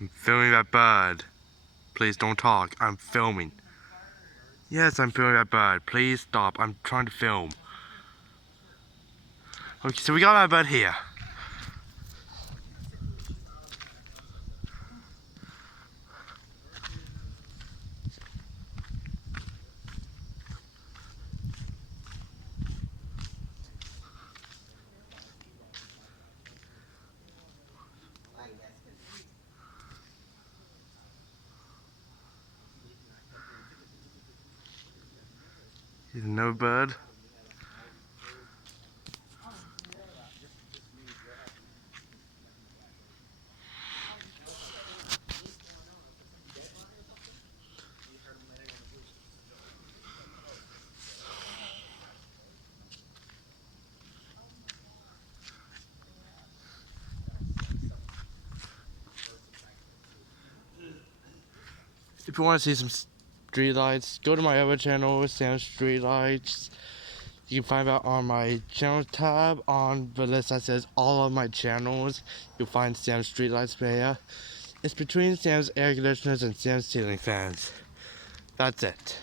I'm filming that bird. Please don't talk. I'm filming. Yes, I'm filming that bird. Please stop. I'm trying to film. Okay, so we got that bird here. Here's another bird. If you want to see some streetlights, go to my other channel, Sam's Streetlights. You can find out on my channel tab on the list that says all of my channels. You'll find Sam's Streetlights there. It's between Sam's air conditioners and Sam's ceiling fans. That's it.